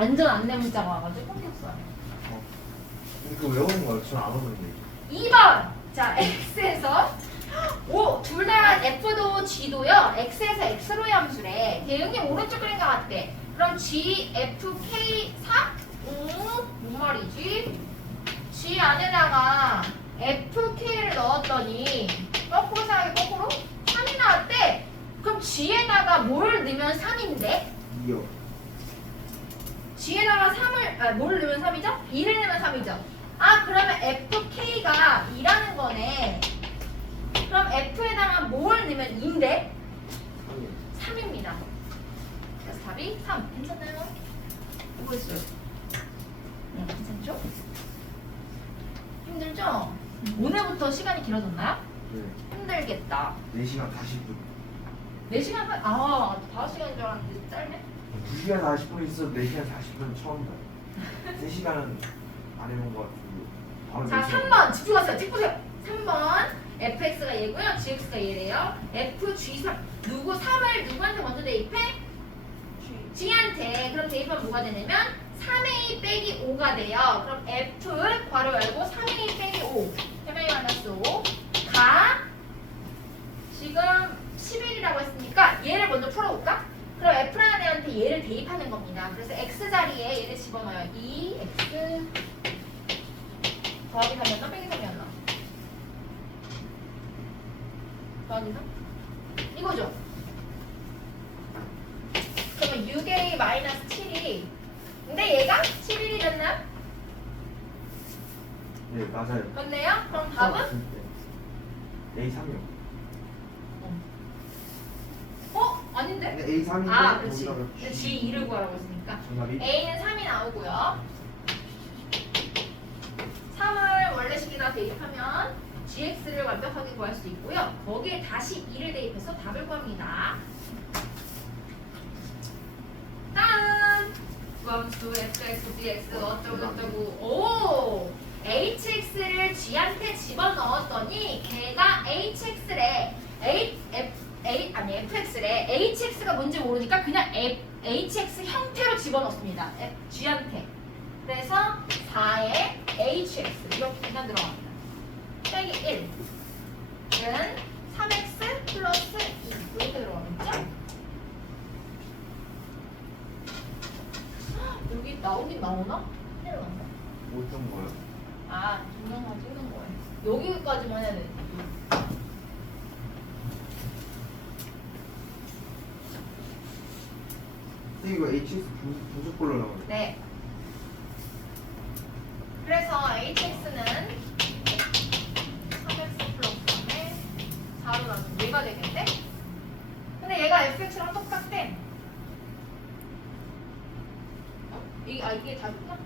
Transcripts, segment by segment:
완전 안내 문자가 와가지고 컴퓨터어요. 이거 외우는 거야? 전안 오는데. 2번. 자, X에서 둘 다 F도 G도요. X에서 X로의 함수래. 대응이 오른쪽 그린 것 같대. 그럼 G, F, K, 4? 뭔 말이지? G 안에다가 F, K를 넣었더니 거꾸로 생각해 거꾸로? 3이 나왔대. 그럼 G에다가 뭘 넣으면 3인데? 2요. G에다가 3을, 뭘 넣으면 3이죠? 2를 넣으면 3이죠? 아, 그러면 FK가 2라는 거네. 그럼 F에다가 뭘 넣으면 2인데? 3입니다. 그래서 답이 3. 괜찮나요? 이거 있어요. 네, 괜찮죠? 힘들죠? 오늘부터 시간이 길어졌나요? 네. 힘들겠다. 4시간 40분. 4시간 반? 5시간인 줄 알았는데 짧네? 2시간 40분 있어도 4시간 40분은 처음이다. 3시간은 안 해본 것 같은데. 바로 자, 4시간. 3번 집중하세요. 찍보세요. 3번 fx가 얘고요. gx가 얘래요. f, g3 누구 3을 누구한테 먼저 대입해? g한테. 그럼 대입하면 뭐가 되냐면 3a 빼기 5가 돼요. 그럼 f 괄호 열고 3a 빼기 5 해명이 만났어. 가 지금 11이라고 했으니까 얘를 먼저 풀어볼까? 그럼 f라는 애한테 얘를 대입하는 겁니다. 그래서 x 자리에 얘를 집어넣어요. 2x 더하기 3이었나? 빼기 3이었나? 더하기 3? 이거죠? 그러면 6a 마이너스 7이 근데 얘가 11이랬나? 네, 맞아요. 맞네요? 그럼 답은? A3이요. 아닌데? 근데 A3인데 아, 그렇지. 근데 G2를 구하라고 했으니까 정답이? A는 3이 나오고요. 3을 원래식에다 대입하면 GX를 완벽하게 구할 수 있고요. 거기에 다시 2를 대입해서 답을 구합니다. 다음 구함수 fx, dx 어쩌고저쩌고 오! hx를 g한테 집어넣었더니 걔가 hx래 fx래 hx가 뭔지 모르니까 그냥 hx 형태로 집어넣습니다. g한테. 그래서 4에 hx 이렇게 그냥 들어갑니다. 빼기 1은 3x 플러스 2 이렇게 들어가겠죠? 여기 나오긴 나오나? 내려간다. 어떤 거요? 아, 동영상 찍는 거예요. 여기까지만 해야 돼. 이거 HS 분수꼴로 나오네. 네. 그래서 hx는 3x 플러스 3에 4로 나누면 얘가 되겠네? 근데 얘가 fx랑 똑같대. 이게 답이구나?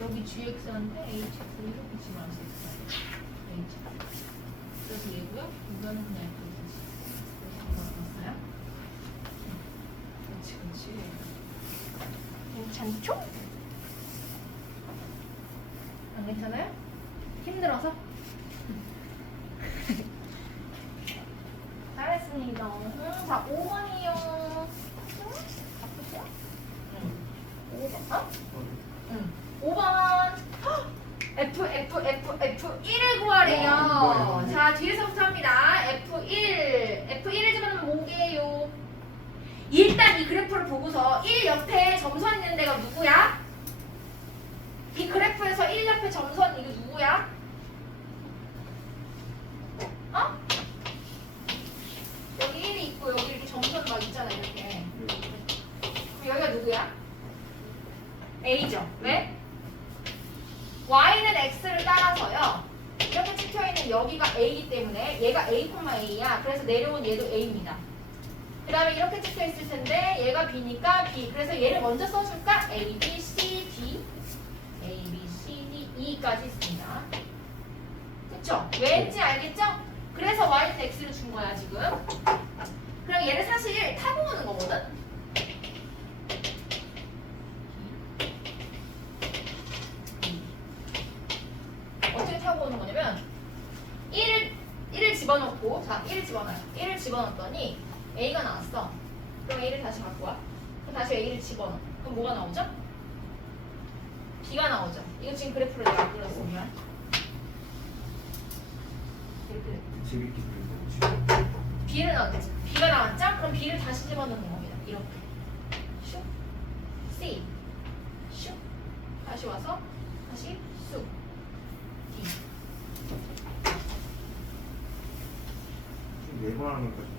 여기 gx한테 hx를 이렇게 집어넣을 수 있어요. h. 그래서 얘고요. 이거는 그냥 이렇게 있었어요. 그렇지. 괜찮죠? 안 괜찮아요? 힘들어서? 잘했습니다. 자, 5번이요. 바쁘세요? 응. 5번. 응. 5번. F1을 구하래요. 자, 뒤에서부터 합니다. F1을 집어넣으면 뭐게요? 일단 이 그래프를 보고서 1 옆에 점선 있는 데가 누구야? 이 그래프에서 1 옆에 점선 이거 누구야? 어? 여기 1이 있고 여기 이렇게 점선 막 있잖아 이렇게. 그럼 여기가 누구야? A죠. 왜? Y는 X를 따라서요. 이렇게 찍혀있는 여기가 A이기 때문에 얘가 A, A야. 그래서 내려온 얘도 A입니다. 그 다음에 이렇게 찍혀있을 텐데 얘가 B니까 B. 그래서 얘를 먼저 써줄까? A, B, C, D A, B, C, D, E까지 있습니다. 그쵸? 왠지 알겠죠? 그래서 Y는 X를 준 거야 지금. 그럼 얘를 사실 타고 오는 거거든? 집어넣고 자 1을 집어넣어요. 1을 집어넣었더니 A가 나왔어. 그럼 A를 다시 갖고 와. 그럼 다시 A를 집어넣어. 그럼 뭐가 나오죠? B가 나오죠. 이거 지금 그래프로 내가 그렸어. 미안. 이렇게 재밌게 그리고 B를 나왔지. B가 나왔죠? 그럼 B를 다시 집어넣는 겁니다. 이렇게. 슉. C. 슉. 다시 와서 다시 쑥. D. 네번 하는 거죠.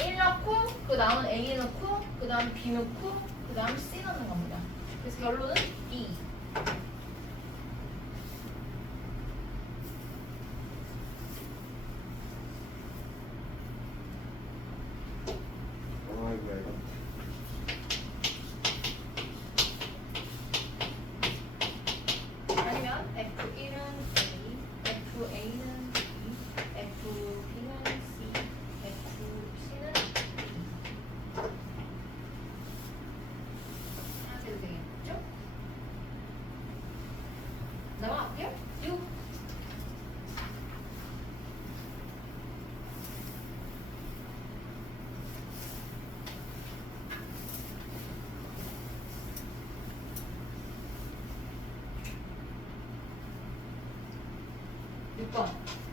1 넣고 그 다음은 A 넣고 그 다음 B 넣고 그 다음 C 넣는 겁니다. 그래서 결론은 D. 아이고야 이거. 아니면 F1은 A, FA는 B, FB는 C, FC는 D. 이렇게 해도 되겠죠? 넘어갈게요. 6.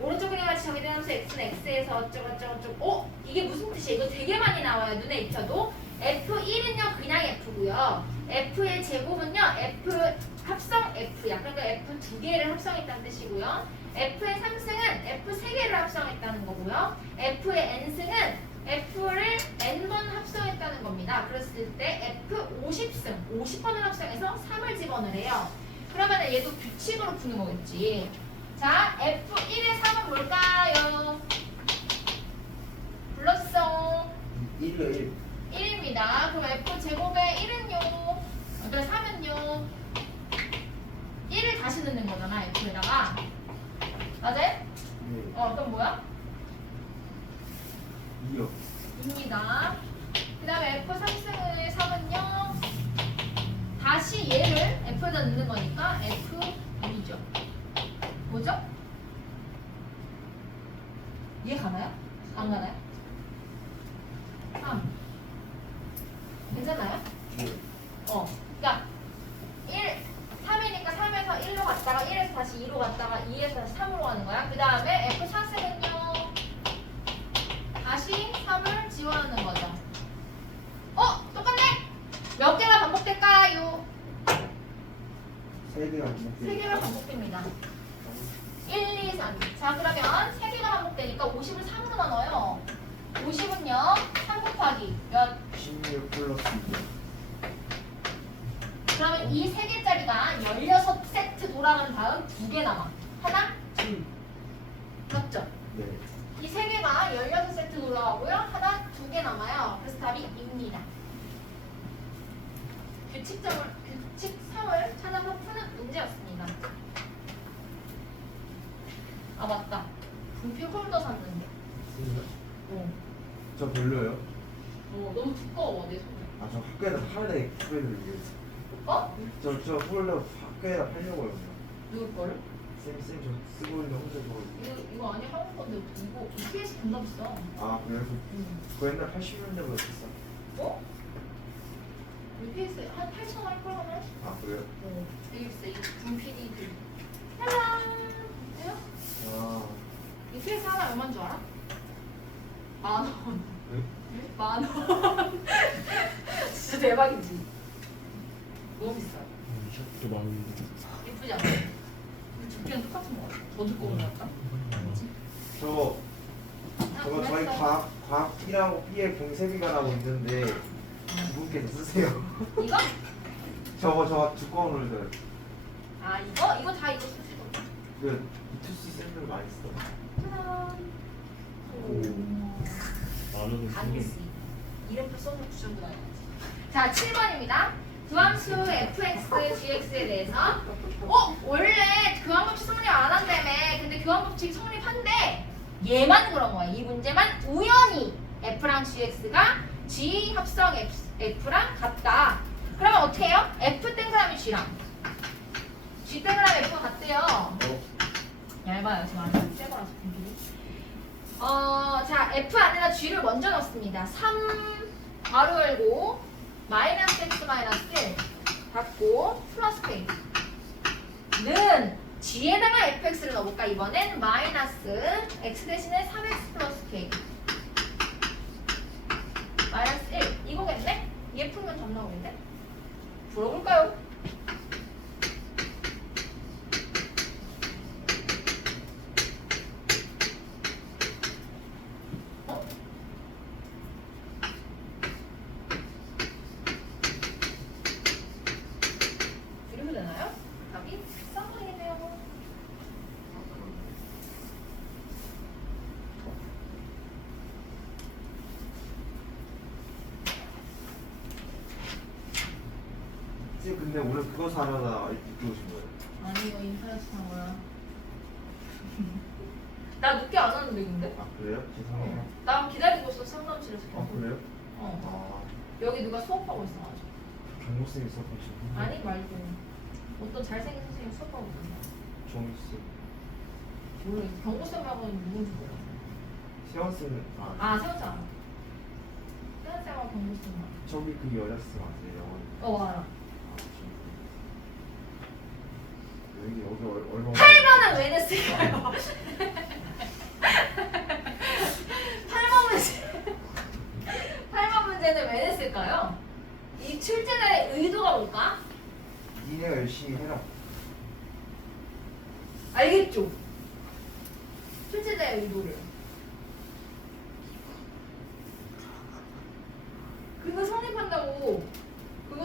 오른쪽 그림 같이 정의된 함수 x는 x에서 어쩌고저쩌고 이게 무슨 뜻이야? 이거 되게 많이 나와요. 눈에 익혀도 F1은요 그냥 F고요. F의 제곱은요 F 합성 F야. 그러니까 F 두 개를 합성했다는 뜻이고요. F의 3승은 F 세 개를 합성했다는 거고요. F의 n승은 F를 n번 합성했다는 겁니다. 그랬을 때 F 50승 50번을 합성해서 3을 집어넣으래요. 그러면 얘도 규칙으로 푸는 거겠지. 자, F1의 3은 뭘까요? 불렀어. 1이요 1. 1입니다. 그럼 F제곱의 1은요? 그러니까 3은요? 1을 다시 넣는 거잖아, F에다가. 맞아요? 네. 그럼 뭐야? 2요. 2입니다. 그 다음에 F3승의 3은요? 다시 얘를 F에다 넣는 거니까 F2이죠. 뭐죠? 이해 가나요? 안 가나요? 3. 괜찮아요? 네. 그러니까 3이니까 3에서 1로 갔다가 1에서 다시 2로 갔다가 2에서 다시 3으로 가는 거야. 그 다음에 F4승은요. 다시 3을 지워넣는 거죠. 똑같네! 몇 개가 반복될까요? 3개가 안 3개가 반복됩니다. 1, 2, 3. 자, 그러면 3개가 반복되니까 50을 3으로 나눠요. 50은요, 3 곱하기 몇? 16 플러스 2. 그러면 이 3개짜리가 16세트 돌아가는 다음 2개 남아. 하나, 둘. 맞죠? 네. 이 3개가 16세트 돌아가고요. 하나, 2개 남아요. 그래서 답이 2입니다. 규칙 3을 찾아서 푸는 문제였습니다. 아, 맞다. 분필 홀더 샀는데. 저 별로예요. 너무 두꺼워, 내 손에. 저 학교에다 팔래 구해를 위해서. 저 홀러 학교에다 팔려고요. 누구 거를? 쌤 저 쓰고 있는 혼자 저. 이거 아니 한국 건데 이거 EPS 겁나 비싸. 그래요? 그거 옛날 80년대보다 비싸. EPS 한 8,000원 할 거라네. 그래요? 되게 비싸. 이 분필이들. 짜잔. EPS 하나 얼마인 줄 알아? 10,000원. 네? 10,000원. 진짜 대박이지. 너무 비싸. 샷도 많은데. 예쁘지 않아? 두께는 똑같은 거 같아. 더 두꺼운 거 같다. 저거 저희 과학 B라고 B에 공세비가 나고 있는데 두 분께서 쓰세요. 이거? 저거 두꺼운 홀더. 이거 다 이거 쓰시고. 그 이투스 쌤들 많이 써. 짜잔. 만원은 강의씨. 이름표 써서 주셔도 나요. 자, 7번입니다. 두함수 fx, gx에 대해서 원래 교환법칙 성립 안 한다며. 근데 교환법칙 성립한대. 얘만 그런 거야. 이 문제만 우연히 f랑 gx가 g 합성 f랑 같다. 그러면 어떻게 해요? f 땡그라미 g랑 g 땡그라미 f가 같대요. 얇아요. 지금 안에 새 거라서 분필이. 자, F 안에다 G를 먼저 넣습니다. 3 괄호 열고 마이너스 X 마이너스 1 닫고 플러스 K 는 G에다가 fx를 넣어볼까? 이번엔 마이너스 x 대신에 3x 플러스 k 마이너스 1 이거겠네? 얘 풀면 답 나오겠네? 풀어볼까요? 어? 이러면 되나요? 답이 쌍둥이네요. 쌤 근데 오늘 그거 사려다 늦게 오신 거예요? 아니 이거 인터넷 산 거야. 나 늦게 안 왔는데 근데? 아 그래요? 죄송해요. 나 기다리고 있어 상담실에서. 아 그래요? 어. 아 여기 누가 수업하고 있어가지고. 경고쌤이 수업하시고 아니 말고 어떤 잘생긴 선생님 수업하고 있어. 정희쌤 모르겠어. 경고쌤하고는 누군지 몰라. 세원쌤은 아 세원쌤. 세원쌤하고 경고쌤. 저기 그 여자쌤 아세요? 영원 알아. 여기 얼마 8번은 왜 냈을까요? 8번 문제는 왜 냈을까요? 이 출제자의 의도가 뭘까? 니네가 열심히 해라. 알겠죠? 출제자의 의도를. 그거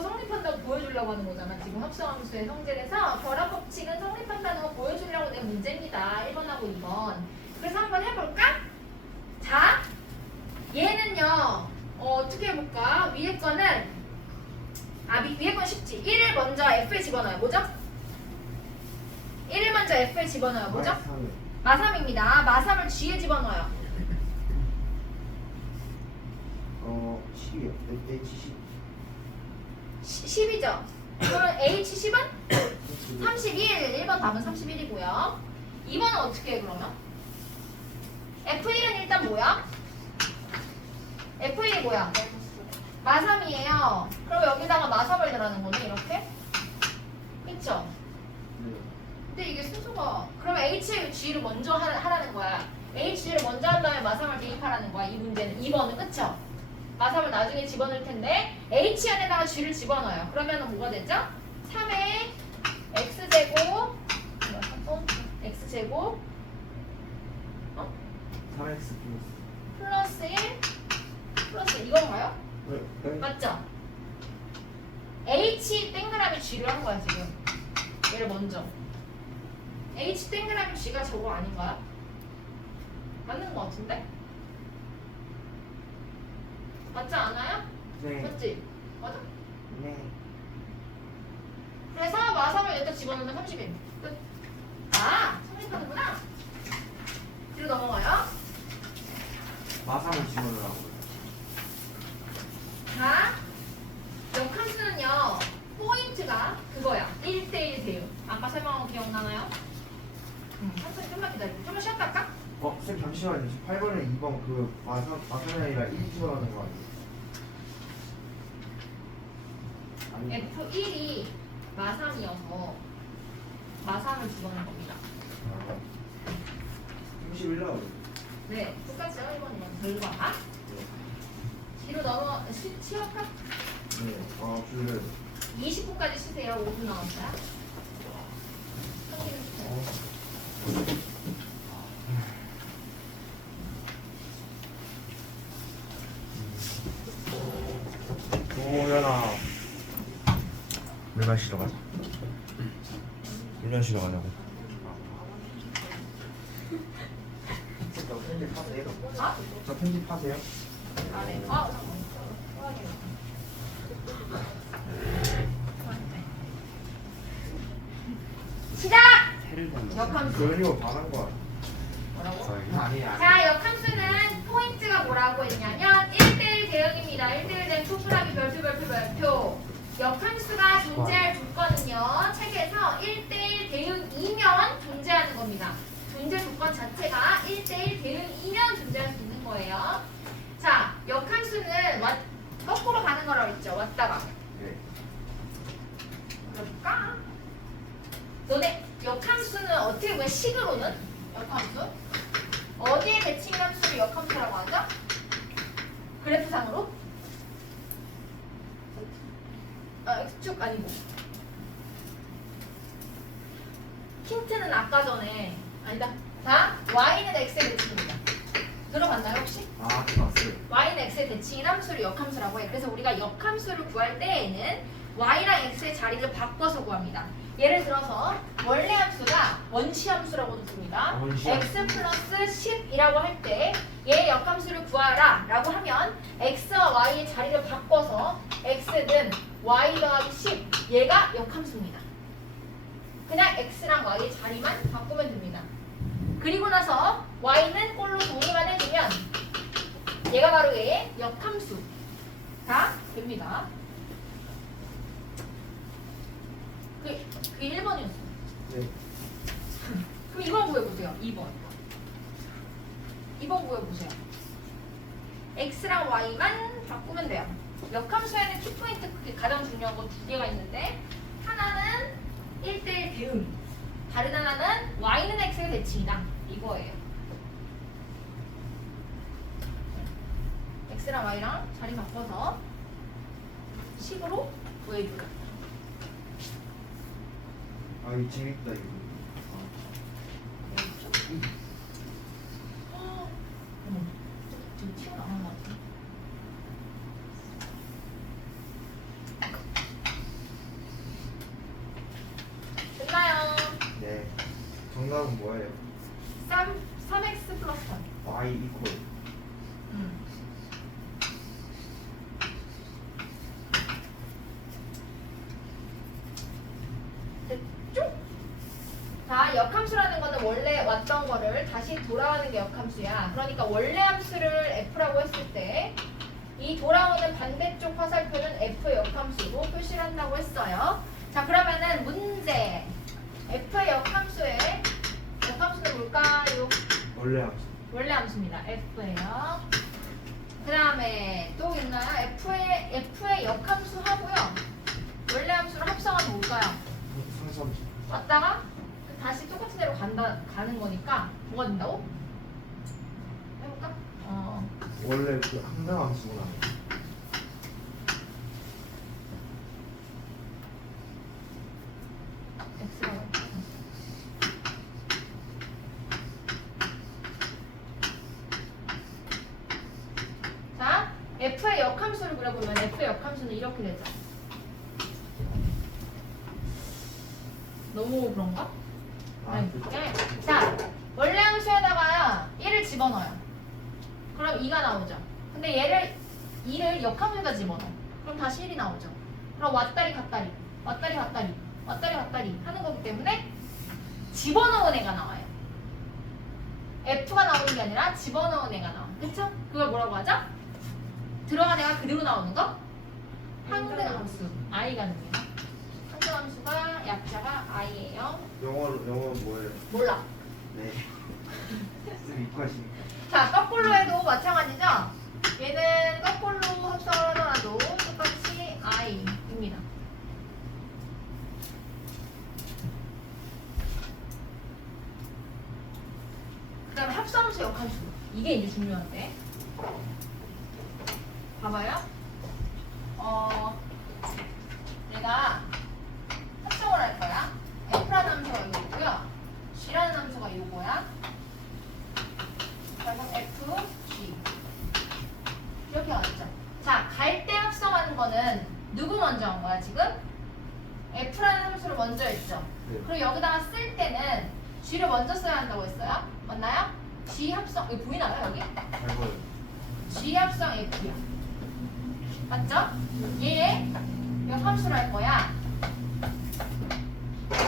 성립한다고 보여주려고 하는 거잖아. 지금 합성함수의 성질에서 결합 법칙은 성립한다는 거 보여주려고 낸 문제입니다. 1번하고 2번. 그래서 한번 해볼까? 자, 얘는요. 어떻게 해볼까? 위에 거는 위에 건 쉽지. 1을 먼저 F에 집어넣어요. 뭐죠? 1을 먼저 F에 집어넣어요. 뭐죠? 마삼입니다. 마삼을 G에 집어넣어요. 10이요. H10. 10이죠? 그러면 H10은? 31. 1번 답은 31이고요. 2번은 어떻게 해 그러면? F1은 일단 뭐야? F1이 뭐야? 마삼이에요. 그럼 여기다가 마삼을 넣으라는 거네 이렇게? 그쵸? 근데 이게 순서가 그러면 H의 G를 먼저 하라는 거야. H를 먼저 한 다음에 마삼을 대입하라는 거야. 이 문제는 2번은 그쵸? 마삼을 나중에 집어넣을 텐데 H 안에다가 G를 집어넣어요. 그러면 뭐가 되죠? 3의 X제곱 X제곱 3x 플러스 1 플러스 이건가요? 네. 맞죠? H 땡그라미 G를 한 거야 지금. 얘를 먼저. H 땡그라미 G가 저거 아닌가요? 맞는 거 같은데? 맞지 않아요? 네. 맞지? 맞아? 네. 그래서 마삼을 여기다 집어넣으면 30일. 끝. 아, 성립하는구나. 뒤로 넘어가요. 마삼을 집어넣으라고요. 자, 역함수는요. 포인트가 그거야. 1대1 대응. 아까 설명한 거 기억나나요? 천천히 좀만 기다리고. 좀만 쉬었다 할까? 쌤 잠시만요. 8번에 2번 그 마삼이 아니라 1 집어넣는 거 아니에요? 아니. F1이 마삼이어서 마삼을 집어넣는 겁니다. 31라고. 네, 똑같이요. 1번이면 결과가. 뒤로 쉬었까? 네. 줄을. 20분까지 쉬세요. 5분 남았어요. 성기를 주세요. 도연아. 물 마시러 가자. 물 마시러 가자고. 저 편집하세요? 아? 저 편집하세요? 아, 네. 시작! 역함수. 도연이가 반한 거야. 뭐라고? 아니. 자, 역함수는 포인트가 뭐라고 했냐면 1대1 대응입니다. 1대1 대응 투플하기 별표. 역함수가 존재할 조건은요. 책에서 1대1 대응이면 존재하는 겁니다. 존재 조건 자체가 1대1 대응이면 존재할 수 있는 거예요. 자, 역함수는 거꾸로 가는 거라고 했죠. 왔다가. 네. 그럴까? 너네 역함수는 어떻게 보면 식으로는 역함수? 어디에 대칭 함수를 역함수라고 하죠? 그래프상으로? X축 아니고 힌트는 아까 전에 아니다. 자, Y는 X의 대칭입니다. 들어봤나요 혹시? 아, 봤어요. Y는 X의 대칭인 함수를 역함수라고 해. 그래서 우리가 역함수를 구할 때에는 Y랑 X의 자리를 바꿔서 구합니다. 예를 들어서 원래 함수가 원시 함수라고도 부릅니다. 원시 X 플러스 10이라고 할 때 얘 역함수를 구하라 라고 하면 X와 Y의 자리를 바꿔서 X는 Y 더하기 10 얘가 역함수입니다. 그냥 X랑 Y의 자리만 바꾸면 됩니다. 그리고 나서 Y는 꼴로 정리만 해주면 얘가 바로 얘의 역함수가 됩니다. 그게 1번이었어요. 네. 그럼 2번 구해보세요. 2번. 2번 구해보세요. X랑 Y만 바꾸면 돼요. 역함수에는 키포인트 가장 중요한 거 두 개가 있는데 하나는 1대1 대응, 다른 하나는 Y는 X의 대칭이다. 이거예요. X랑 Y랑 자리 바꿔서 식으로 구해줘요. 아, 이거 재밌다 이거. 어머, 지금 튀어나온 것 같아. 됐나요? 네. 정답은 뭐예요? 3x 플러스 1. Y 이퀄. 됐죠? 자, 역함수라는 거는 원래 왔던 거를 다시 돌아오는 게 역함수야. 그러니까 원래 함수를 F라고 했을 때 이 돌아오는 반대쪽 화살표는 F의 역함수로 표시를 한다고 했어요. 자, 그러면은 문제. F의 역함수는 뭘까요? 원래 함수. 원래 함수입니다. F예요. 그 다음에 또 있나요? F의 역함수 하고요. 원래 함수를 합성하면 뭘까요? 상수함수. 왔다가 다시 똑같은 데로 가는 거니까 뭐가 된다고? 해볼까? 원래 그 항상함수구나. X가 자, F의 역함수를 그려보면 F의 역함수는 이렇게 되죠. 너무 그런가? 아니, 자, 원래 함수에다가 1을 집어넣어요. 그럼 2가 나오죠. 근데 얘를 2를 역함수에다 집어넣어. 그럼 다시 1이 나오죠. 그럼 왔다리 갔다리, 왔다리 갔다리, 왔다리 갔다리 하는 거기 때문에 집어넣은 애가 나와요. F가 나오는 게 아니라 집어넣은 애가 나와. 그쵸? 그걸 뭐라고 하죠? 들어간 애가 그대로 나오는 거? 항등함수. I가 됩니다. 항등함수가 약자가 I예요. 영어는 뭐예요? 몰라. 네. 이과시니까. 자, 거꾸로 해도 마찬가지죠? 얘는 거꾸로 합성을 하더라도 똑같이 I입니다. 그 다음에 합성함수 역함수. 이게 이제 중요한데. 봐봐요. 내가 합성을 할 거야. F라는 함수가 이거고요. G라는 함수가 이거야. 그래서 F, G 이렇게 나왔죠. 자, 갈 때 합성하는 거는 누구 먼저 한 거야 지금? F라는 함수를 먼저 했죠. 네. 그리고 여기다가 쓸 때는 G를 먼저 써야 한다고 했어요. 맞나요? G 합성, 이거 보이나요 여기? 잘 보여요. G 합성 F야. 맞죠? 얘 역함수를 할 거야.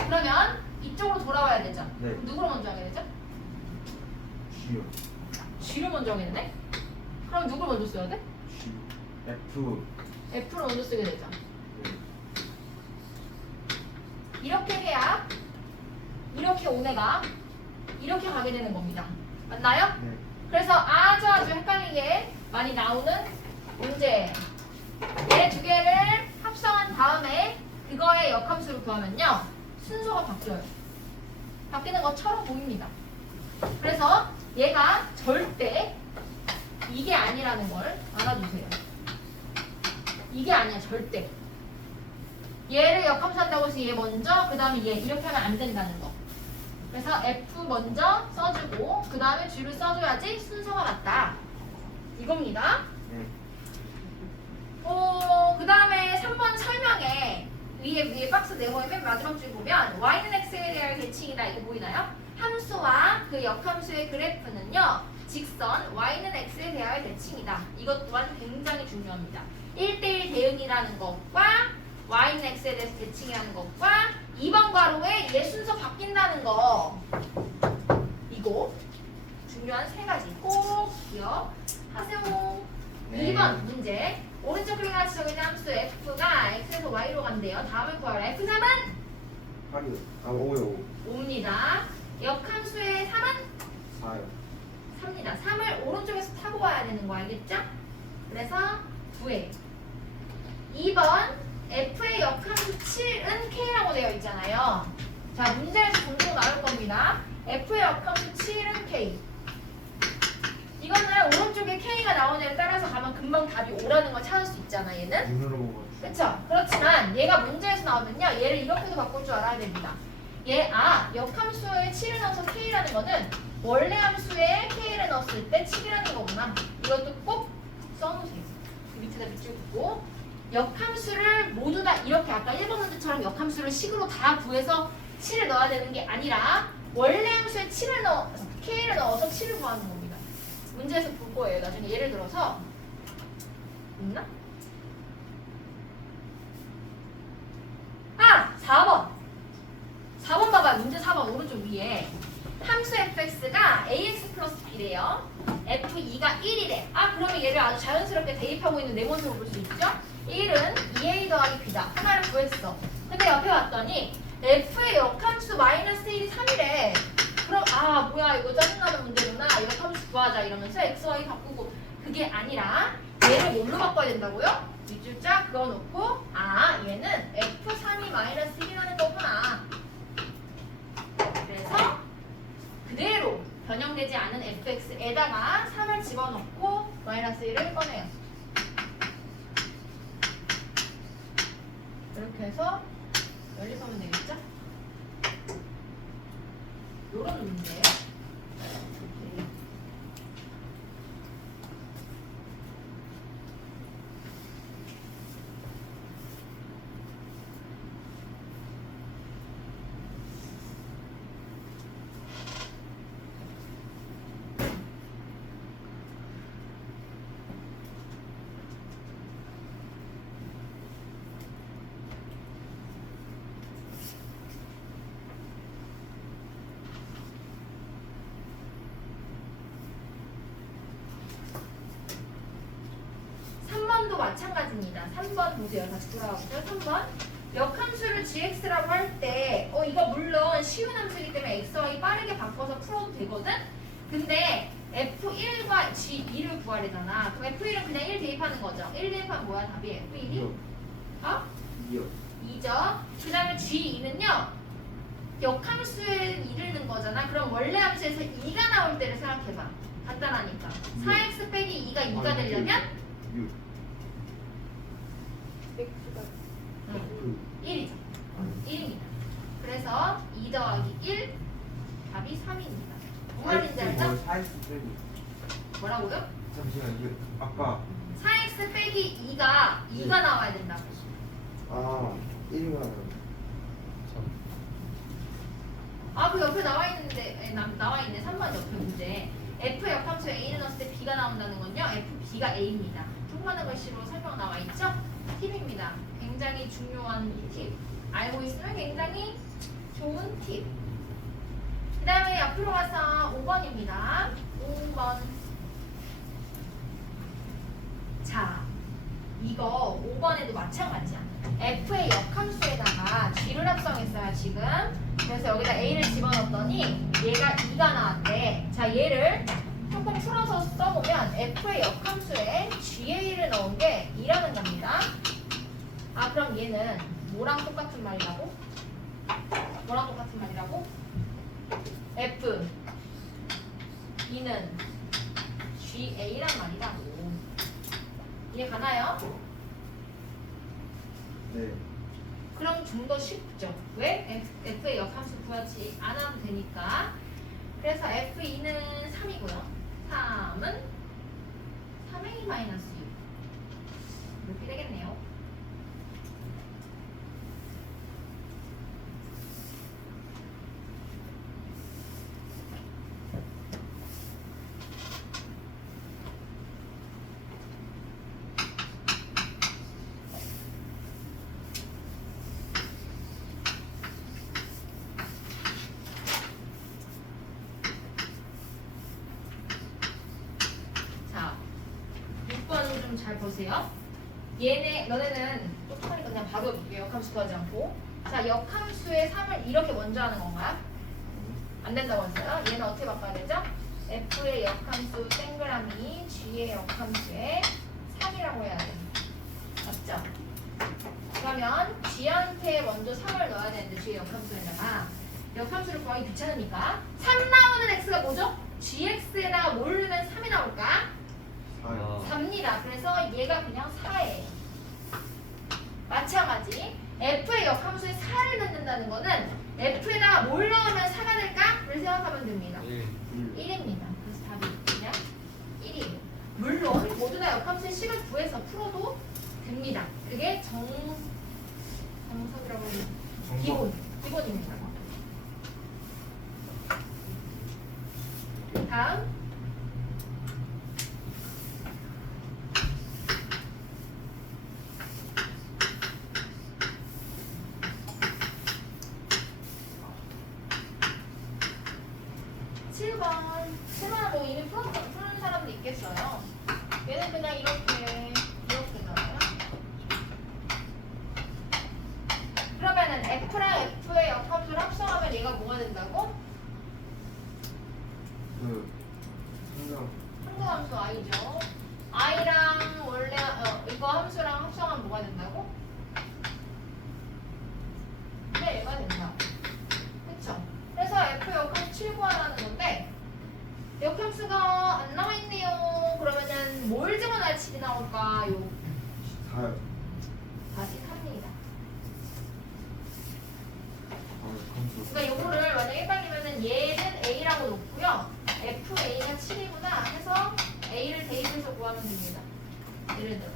그러면 이쪽으로 돌아와야 되죠. 네. 누구를 먼저 하게 되죠? G요. G를 먼저 하겠네? 그럼 누굴 먼저 써야 돼? G. F. F를 먼저 쓰게 되죠. 네. 이렇게 해야 이렇게 온 애가 이렇게 가게 되는 겁니다. 맞나요? 네. 그래서 아주 헷갈리게 많이 나오는 문제. 얘 두 개를 합성한 다음에 그거의 역함수를 구하면요. 순서가 바뀌어요. 바뀌는 것처럼 보입니다. 그래서 얘가 절대 이게 아니라는 걸 알아두세요. 이게 아니야, 절대. 얘를 역함수한다고 해서 얘 먼저, 그 다음에 얘 이렇게 하면 안 된다는 거. 그래서 F 먼저 써주고 그 다음에 G를 써줘야지 순서가 맞다. 이겁니다. 네. 그 다음에 3번 설명에 위에 박스 네모의 맨 마지막 줄 보면 y는 x에 대한 대칭이다. 이거 보이나요? 함수와 그 역함수의 그래프는요. 직선 y는 x에 대하여 대칭이다. 이것 또한 굉장히 중요합니다. 1대1 대응이라는 것과 y는 x에 대해서 대칭이라는 것과 2번 괄호에 얘 순서 바뀐다는 거, 이거 중요한 세 가지 꼭 기억하세요. 네. 2번 문제. 오른쪽 클릭하시 적인 함수 f가 x에서 y로 간대요. 다음을 구하라. f3은 8이요. 5요. 5입니다. 역함수의 3은 4요. 3입니다. 3을 오른쪽에서 타고 와야 되는 거 알겠죠? 그래서 9에 2번 f의 역함수 7은 k라고 되어 있잖아요. 자, 문제에서 종종 나올 겁니다. f의 역함수 7은 k. 이거는 오른쪽에 k가 나오는 애를 따라서 가면 금방 답이 오라는 걸 찾을 수 있잖아, 얘는. 눈으로 보고. 그쵸? 그렇지만 얘가 문제에서 나오면요. 얘를 이렇게도 바꿀 줄 알아야 됩니다. 역함수에 7을 넣어서 k라는 거는 원래 함수에 k를 넣었을 때 7이라는 거구나. 이것도 꼭 써놓으세요. 그 밑에다 밑줄 긋고 역함수를 모두 다 이렇게 아까 1번 문제처럼 역함수를 식으로 다 구해서 7을 넣어야 되는 게 아니라 원래 함수에 k를 넣어서 7을 구하는 겁니다. 문제에서 볼 거예요. 나중에 예를 들어서 있나? 4번 봐봐요. 문제 4번 오른쪽 위에 함수 fx가 ax 플러스 b래요. f2가 1이래. 그러면 얘를 아주 자연스럽게 대입하고 있는 네모식으로 볼 수 있죠? 1은 2a 더하기 b다. 하나를 구했어. 근데 옆에 왔더니 f의 역함수 마이너스 1이 3이래. 그럼 뭐야 이거 짜증나는 문제구나. 역함수 구하자 이러면서 x, y 바꾸고 그게 아니라 얘를 뭘로 바꿔야 된다고요? 밑줄 쫙 그어놓고 얘는 f3이 마이너스 1이라는 거구나. 그래서 그대로 변형되지 않은 fx에다가 3을 집어넣고 마이너스 1을 꺼내요. 이렇게 해서 연립하면 되겠죠? 요런 문제. 도 마찬가지입니다. 3번 보세요. 다시 돌아가보세요. 3번. 역함수를 gx라고 할 때 이거 물론 쉬운 함수이기 때문에 x, y 빠르게 바꿔서 풀어도 되거든? 근데 f1과 g2를 구하래잖아. 그럼 f1은 그냥 1 대입하는 거죠. 1 대입하면 뭐야? 답이 f1이? 2요. 2죠. 그 다음에 g2는요. 역함수에 2를 넣은 거잖아. 그럼 원래 함수에서 2가 나올 때를 생각해봐. 간단하니까. 4x 빼기 2가 2가 되려면 6. 1이죠. 1입니다. 그래서 2 더하기 1 답이 3입니다. 무슨 말인지 알죠? 4x 빼기. 뭐라고요? 잠시만 이게 아까 4x 빼기 2가 나와야 된다고. 1이면 그 옆에 나와 있는데 나와 있네. 3번 옆에 문제. f 역함수 a를 넣었을 때 b가 나온다는 건요. f b가 a입니다. 조그마한 글씨로 설명 나와 있죠? 팁입니다. 굉장히 중요한 팁. 알고 있으면 굉장히 좋은 팁. 그 다음에 옆으로 가서 5번입니다. 5번. 자, 이거 5번에도 마찬가지야. f의 역함수에다가 g를 합성했어요, 지금. 그래서 여기다 a를 집어넣었더니 얘가 2가 나왔대. 자, 얘를 조금 풀어서 써보면 f의 역함수에 GA를 넣은 게 2라는 겁니다. 아, 그럼 얘는 뭐랑 똑같은 말이라고? 뭐랑 똑같은 말이라고? f 2는 GA란 말이라고. 이해 가나요? 네. 그럼 좀 더 쉽죠. 왜? f의 역함수 구하지 않아도 되니까. 그래서 f2는 3이고요. 3은 3a-6 이렇게 되겠네요. 자, 6번을 좀 잘 보세요. 너네는 똑똑하니까 그냥 바로 해볼게요. 역함수 구하지 않고. 자, 역함수의 3을 이렇게 먼저 하는 건가요? 안 된다고 했어요. 얘는 어떻게 바꿔야 되죠? f의 역함수 동그라미 g의 역함수에 3이라고 해야 돼요. 맞죠? 그러면 g한테 먼저 3을 넣어야 되는데 g의 역함수에다가 역함수를 구하기 귀찮으니까 3 나오는 x가 뭐죠? gx에다가 뭘 넣으면 3이 나올까? 4요. 4입니다. 그래서 얘가 그냥 4예요. 마찬가지 f의 역함수에 4를 넣는다는 거는 f에다가 뭘 넣으면 4가 될까? 를 생각하면 됩니다. 1입니다. 그래서 답이 그냥 1이에요. 물론 모두 다 역함수의 식을 구해서 풀어도 됩니다. 그게 정석이라고 해야 되나? 기본입니다. 다음 7번은 뭐 이미 푸는 사람도 있겠어요. 얘는 그냥 이렇게 나와요. 그러면은 F랑 F의 역함수를 합성하면 얘가 뭐가 된다고? 그 성장 상대함수 i죠. i랑 원래 이거 함수랑 합성하면 뭐가 된다고? 네, 얘가 된다. 그쵸? 그래서 F 역함수 7 구하라는 건데 역함수가 안 나와 있네요. 그러면은 뭘 집어넣어야 7이 나올까요? 4요. 다시 탑니다. 컴퓨터. 그러니까 요거를 만약에 1번이면은 얘는 A라고 놓고요. FA가 7이구나 해서 A를 대입해서 구하면 됩니다. 예를 들어.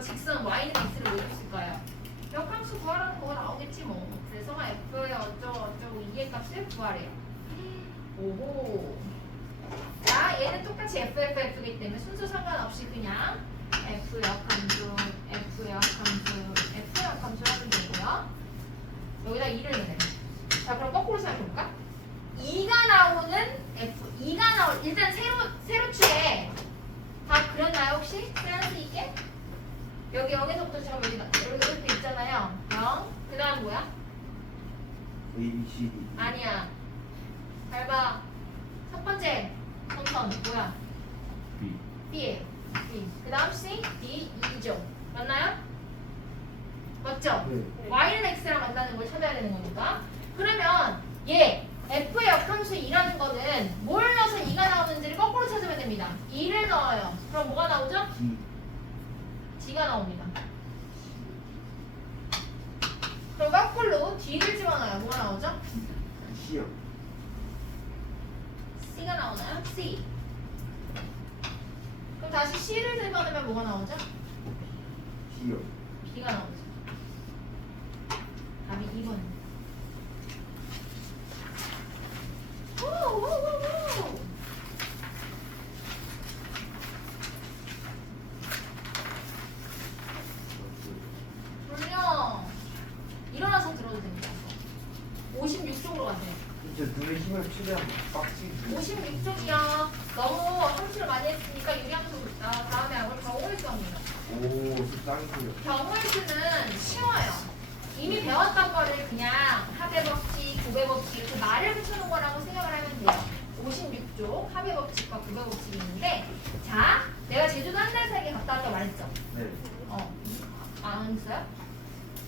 직선 y는 x를 왜 줬을까요? 역함수 구하라는 거가 나오겠지 뭐. 그래서 f의 어쩌고 이의 값을 구하래요. 오호. 자, 얘는 똑같이 FFF이기 때문에 순서 상관없이 그냥 F 역함수 하면 되고요. 여기다 2를 넣네. 자, 그럼 거꾸로 생각해볼까? 2가 나오는 F, 2가 나올 일단 세로추에 다 그렸나요 혹시? 센스 있게? 여기 0에서부터 지금 여기 이렇게 있잖아요. 0. 그 다음 뭐야? A, B, C, D. 아니야. 밟아. 첫 번째 선선 뭐야? B. B예요. B. 그 다음 C, D, E죠. 맞나요? 맞죠? 네. Y는 X랑 만나는 걸 찾아야 되는 거니까. 그러면 얘 F의 역함수 2라는 거는 뭘 넣어서 2가 나오는지를 거꾸로 찾으면 됩니다. 2를 넣어요. 그럼 뭐가 나오죠? D. D가 나옵니다. 그럼 거꾸로 D를 집어넣어요. 뭐가 나오죠? C요. C가 나오나요? C. 그럼 다시 C를 집어넣으면 뭐가 나오죠? D요. B가 나오죠. 최대한 빡치기. 56쪽이야. 너무 함수를 많이 했으니까 유리함수 다음에 하고 경우일수입니다. 오, 짱이고요. 경우일수는 쉬워요. 이미 배웠던 거를 그냥 합의 법칙, 구배 법칙 그 말을 붙여놓은 거라고 생각을 하면 돼요. 56쪽 합의 법칙과 구배 법칙이 있는데 자, 내가 제주도 한 달 살기 갔다 왔다고 말했죠? 네. 안 했어요?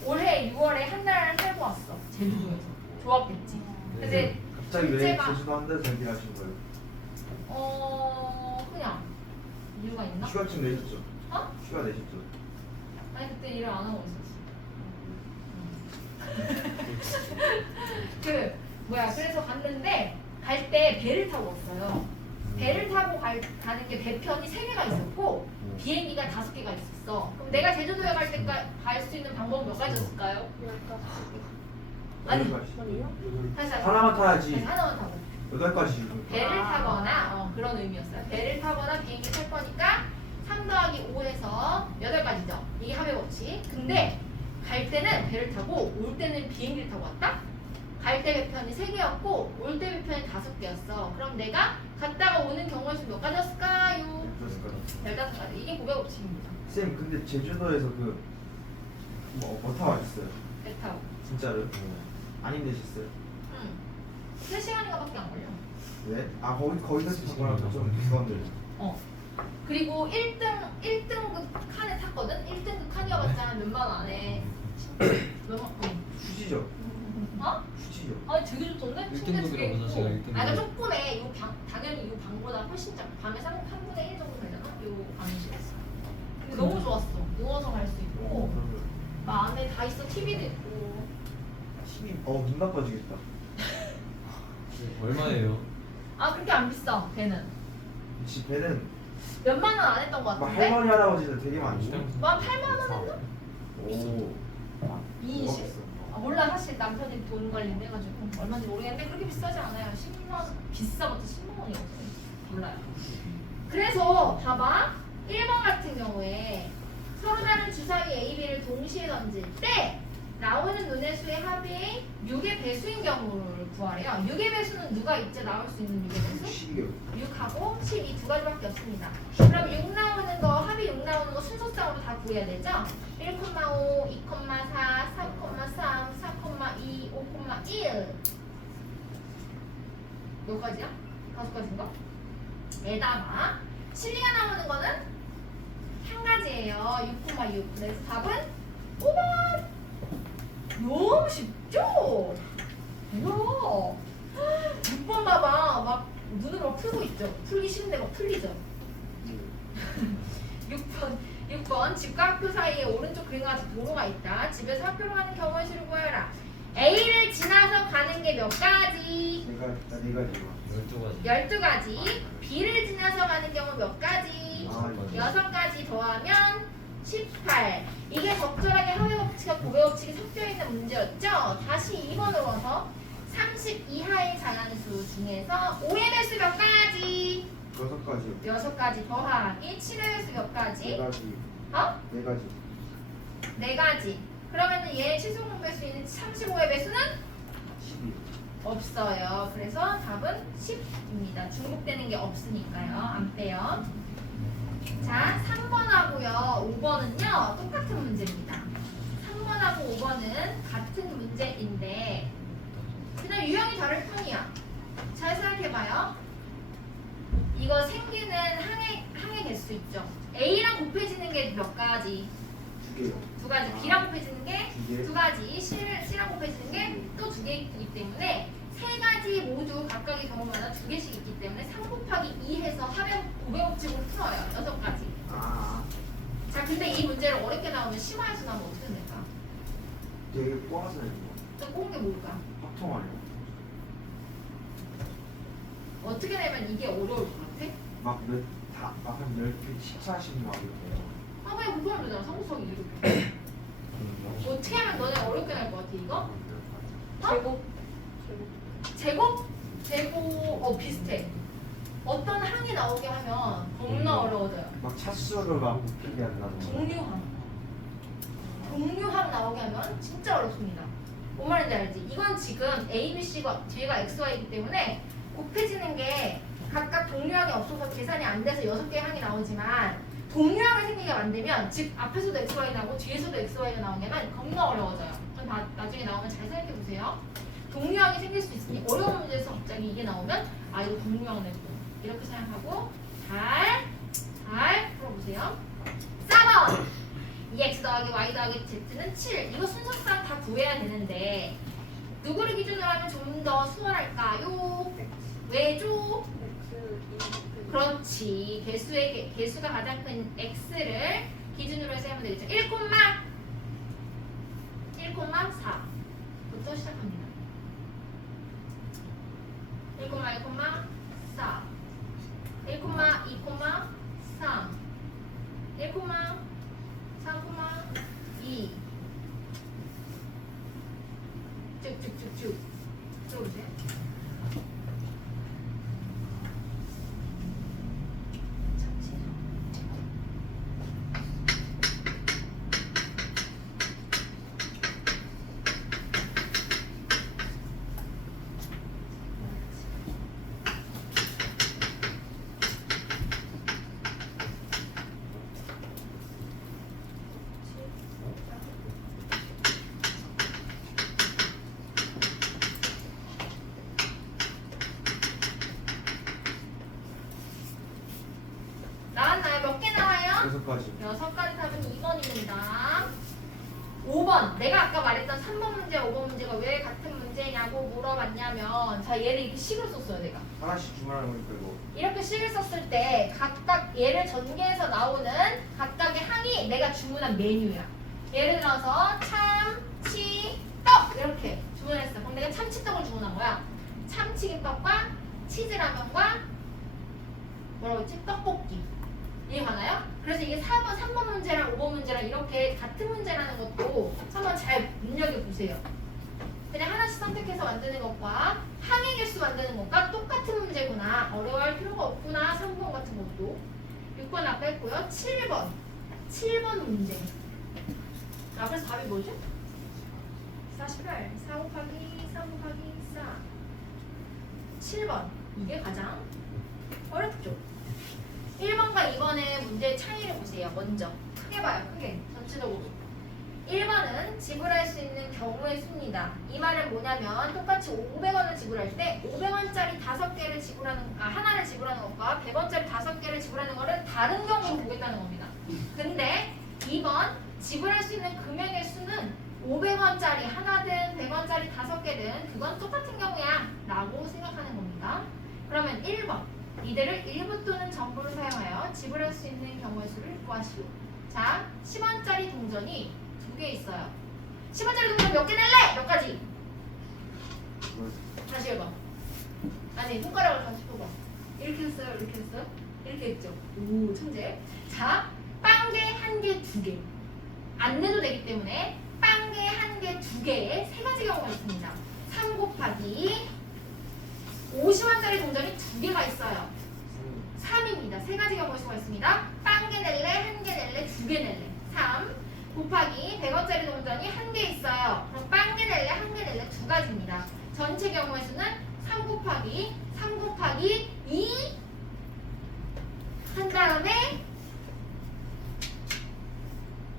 올해 6월에 한 달 살고 왔어. 제주도에서. 좋았겠지. 근데 갑자기 왜 문제가- 제주도 한 달 살기 하신 거예요? 그냥 이유가 있나? 휴가증 내셨죠? 어? 휴가 내셨죠? 아니 그때 일을 안 하고 있었어. 그래서 갔는데 갈 때 배를 타고 왔어요. 배를 타고 가는 게 배편이 3개가 있었고 비행기가 5개가 있었어. 그럼 내가 제주도에 갈 때까지 갈 수 있는 방법은 몇 가지였을까요? 아니, 다시 하나만 타야지. 하나만 타고 8가지. 배를 타거나 그런 의미였어요. 배를 타거나 비행기 탈 거니까 3 더하기 5 해서 8가지죠. 이게 합의 법칙. 근데 갈 때는 배를 타고 올 때는 비행기를 타고 왔다? 갈 때 배편이 3개였고 올 때 배편이 5개였어. 그럼 내가 갔다가 오는 경우의 수 몇 가지였을까요? 15가지. 이게 고백 법칙입니다. 쌤, 근데 제주도에서 뭐 타고 왔어요? 배 타고. 진짜로? 안 힘드셨어요? 응. 3시간인가밖에 안 걸려. 왜? 아, 거기까지 타거나 좀 비싼데. 그리고 1등급 칸에 탔거든? 1등급 칸이어봤자 몇만 원 안에. 휴지죠? 어? 휴지죠? 아 되게 좋던데? 침대 2개 있고. 제가 1등급. 그러니까 조금에 당연히 이 방보다 훨씬 작아. 밤에 3분의 1 정도 되잖아? 요 방이었어. 근데 너무 좋았어. 누워서 갈 수 있고 그러면 막 안에 다 있어. TV도 있고. 힘이 눈 나빠지겠다. 얼마예요? 아 그렇게 안 비싸 배는. 지 배는 몇만 원 안 했던 것 막 같은데? 할머니 할아버지들 되게 많죠? 뭐 한 8만 원 했나? 오. 20. 몰라 사실 남편이 돈 관리인데 해가지고 얼마인지 모르겠는데 그렇게 비싸지 않아요. 10만 비싸봤자 10만 원이 없어요. 몰라요. 그래서 봐봐 1번 같은 경우에 서로 다른 주사위 A, B를 동시에 던질 때 나오는 눈의 수의 합이 6의 배수인 경우를 구하래요. 6의 배수는 누가 있죠? 나올 수 있는 6의 배수? 6하고 10 이 두 가지밖에 없습니다. 그럼 6 나오는 거 합이 6 나오는 거 순서상으로 다 구해야 되죠? 1,5, 2,4, 3,3, 4,2, 5,1 몇 가지야? 5가지인가? 에다가 실리가 나오는 거는 한 가지예요. 6,6 그래서 답은 5번 너무 쉽죠? 뭐야 6번 봐봐 막 눈으로 막 풀고 있죠? 풀기 싫은데 막 풀리죠? 6번 집과 학교 사이에 오른쪽 그림과 같은 도로가 있다. 집에서 학교로 가는 경우의 수를 구하여라. A를 지나서 가는 게 몇 가지? 네 가지요. 12가지. 12가지. B를 지나서 가는 경우 몇 가지? 6가지 더하면 18. 이게 적절하게 합의 법칙과 고배 법칙이 섞여 있는 문제였죠? 다시 2번으로 와서 30 이하의 자연수 중에서 5의 배수 몇 가지? 6가지요. 6가지 더하기 7의 배수 몇 가지? 4가지. 어? 4가지. 4가지. 그러면은 얘 최종 배수 있는 35의 배수는 12. 없어요. 그래서 답은 10입니다. 중복되는 게 없으니까요. 안 빼요. 자, 3번하고요. 5번은요. 똑같은 문제입니다. 3번하고 5번은 같은 문제인데 그냥 유형이 다를 뿐이야. 잘 생각해봐요. 이거 생기는 항의 개수 있죠. A랑 곱해지는 게 몇 가지? 2개요. 2가지. B랑 곱해지는 게 두 개. 2가지. C랑 곱해지는 게 또 2개이기 때문에 3가지 모두 각각의 경우마다 2개씩 있기 때문에 3 곱하기 2 해서 합의 고배 법칙으로 풀어요. 6가지. 아, 자, 근데 이 문제를 어렵게 나오면 심화해서 나오면 어떻게 될까? 되게 꼬아서 내는 거. 좀 꼬은 게 뭘까? 합통 아니에요? 어떻게 내면 이게 어려울 것 같아? 막한 10개, 14씩 막 이렇게. 아, 그냥 곱하면 되잖아. 3 곱하기 2 이렇게. 어떻게 하면 너네 어렵게 날 것 같아, 이거? 제곱? 제곱? 비슷해. 어떤 항이 나오게 하면 겁나 어려워져요. 막 차수를 막 얘기한다는 거. 동류항 나오게 하면 진짜 어렵습니다. 뭔 말인지 알지? 이건 지금 A, B, C가 뒤가 X, Y이기 때문에 곱해지는 게 각각 동류항이 없어서 계산이 안 돼서 6개의 항이 나오지만 동류항을 생기게 만들면 즉 앞에서도 X, Y 나오고 뒤에서도 X, Y가 나오냐면 겁나 어려워져요. 그럼 나중에 나오면 잘 생각해 보세요. 동류항이 생길 수 있으니 어려운 문제에서 갑자기 이게 나오면 아 이거 동류항이네 이렇게 생각하고 잘 풀어보세요. 4번 2x 더하기 y 더하기 z는 7. 이거 순서상 다 구해야 되는데 누구를 기준으로 하면 좀 더 수월할까요? 왜죠? 그렇지. 개수가 가장 큰 x를 기준으로 해서 하면 되겠죠. 1,4부터 시작합니다. 1,4 1,2,3 1,3,2 쭉쭉쭉쭉 들어보세요. 나왔나요? 몇 개 나와요? 6가지. 6가지 답은 2번입니다. 5번. 내가 아까 말했던 3번 문제, 5번 문제가 왜 같은 문제냐고 물어봤냐면 자 얘를 이렇게 식으로 썼어요 내가. 하나씩 주문하는 거니까 이거. 이렇게 식을 썼을 때 각각 얘를 전개해서 나오는 각각의 항이 내가 주문한 메뉴야. 예를 들어서 참치, 떡 이렇게 주문했어. 그럼 내가 참치떡을 주문한 거야. 참치김밥과 치즈라면과 뭐라고 했지? 떡볶이. 이해가나요? 그래서 이게 4번, 3번 문제랑 5번 문제랑 이렇게 같은 문제라는 것도 한번 잘 눈여겨보세요. 그냥 하나씩 선택해서 만드는 것과 항의 개수 만드는 것과 똑같은 문제구나. 어려워할 필요가 없구나. 3번 같은 것도. 6번 아까 했고요. 7번 문제. 아, 그래서 답이 뭐죠? 48. 4 곱하기 3 곱하기 4. 7번. 이게 가장 어렵죠. 1번과 2번의 문제의 차이를 보세요. 먼저 크게 봐요. 크게 전체적으로 1번은 지불할 수 있는 경우의 수입니다. 이 말은 뭐냐면 똑같이 500원을 지불할 때 500원짜리 5개를 지불하는 하나를 지불하는 것과 100원짜리 5개를 지불하는 거를 다른 경우로 보겠다는 겁니다. 근데 2번 지불할 수 있는 금액의 수는 500원짜리 하나든 100원짜리 5개든 그건 똑같은 경우야 라고 생각하는 겁니다. 그러면 1번 이들을 일부 또는 전부를 사용하여 지불할 수 있는 경우의 수를 구하시오. 자, 10원짜리 동전이 2개 있어요. 10원짜리 동전 몇 개 낼래? 몇 가지? 다시 해봐. 아니, 손가락을 다시 펴봐. 이렇게 했어요? 이렇게 했어요? 이렇게 했죠? 오, 천재. 자, 빵개 1개, 2개. 안 내도 되기 때문에 빵개 1개, 2개에 3가지 경우가 있습니다. 3 곱하기 50원짜리 동전이 2개가 있어요. 3입니다. 3가지 경우의 수가 있습니다. 빵개 낼래, 1개 낼래, 2개 낼래. 3 곱하기 100원짜리 동전이 1개 있어요. 그럼 빵개 낼래, 1개 낼래 2가지입니다. 전체 경우의 수는 3 곱하기 2 한 다음에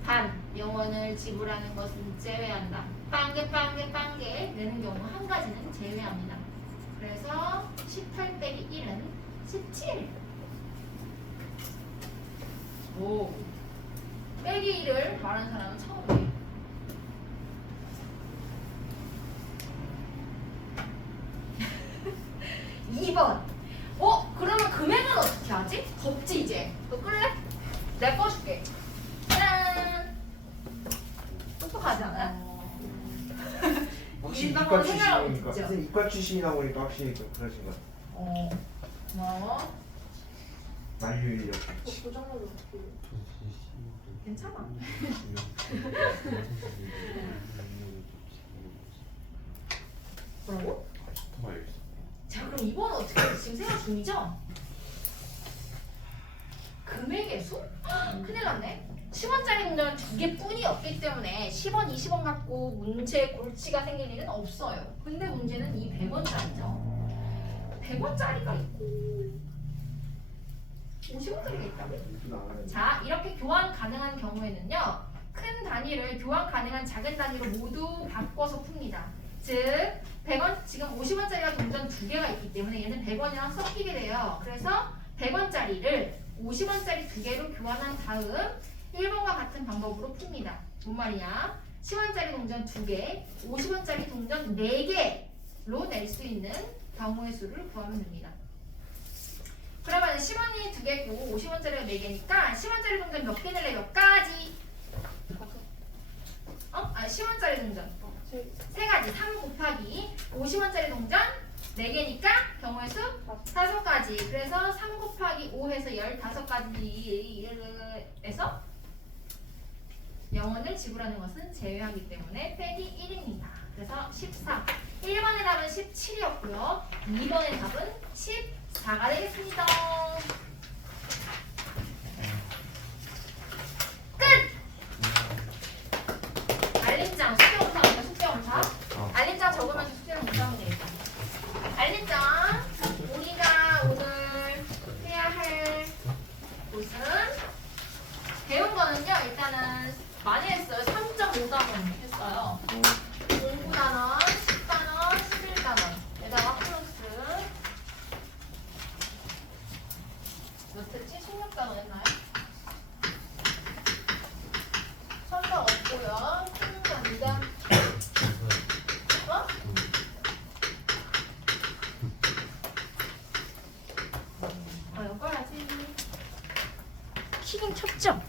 반 영원을 지불하는 것은 제외한다. 빵개 내는 경우 한 가지는 제외합니다. 그래서 18 빼기 1은 17. 오. 빼기 1을 말하는 사람은 처음이에요. (2번) 그러면 금액은 어떻게 하지? 덥지 이제. 너 끌래? 내가 꺼줄게. 짠. 똑똑하지 않아요? 확실히 일반 이과 건 생각하고 출신이니까 있죠. 선생님 이과 출신이다 보니까 확실히 좀 그러신 것 같아요. 고마워. 만류인력. 고정으로 괜찮아. 뭐라고? 자, 그럼 2번은 어떻게 해요? 지금 생각 중이죠? 금액의 수? 큰일 났네. 10원짜리 동전은 2개뿐이 없기 때문에 10원, 20원 갖고 문제 골치가 생길 일은 없어요. 근데 문제는 이 100원짜리죠. 100원짜리가 있고 50원짜리가 있다고요. 자, 이렇게 교환 가능한 경우에는요, 큰 단위를 교환 가능한 작은 단위로 모두 바꿔서 풉니다. 즉 100원, 지금 50원짜리가 동전 2개가 있기 때문에 얘는 100원이랑 섞이게 돼요. 그래서 100원짜리를 50원짜리 2개로 교환한 다음 1번과 같은 방법으로 풉니다. 뭔 말이냐? 10원짜리 동전 2개, 50원짜리 동전 4개로 낼 수 있는 경우의 수를 구하면 됩니다. 그러면 10원이 2개고 50원짜리가 4개니까 10원짜리 동전 몇 개 낼래? 몇 가지? 10원짜리 동전 3가지. 3 곱하기 50원짜리 동전 4개니까 경우의 수 5가지. 그래서 3 곱하기 5 해서 15가지에서 0원을 지불하는 것은 제외하기 때문에 빼기 1입니다. 그래서 14. 1번의 답은 17이었고요. 2번의 답은 14가 되겠습니다. 끝! 알림장, 숙제검사입니다. 숙제검사. 알림장 적으면서 숙제를 못하면 되겠다. 알림장. 우리가 오늘 해야 할 곳은 배운 거는요. 일단은 많이 했어요. 3.5단원 했어요. 공부단원, 10단원, 11단원에다가 플러스 몇 했지? 16단원 했나요? 천사 없고요. 풍선 2단. 어? 여기까지. 키긴 쳤죠?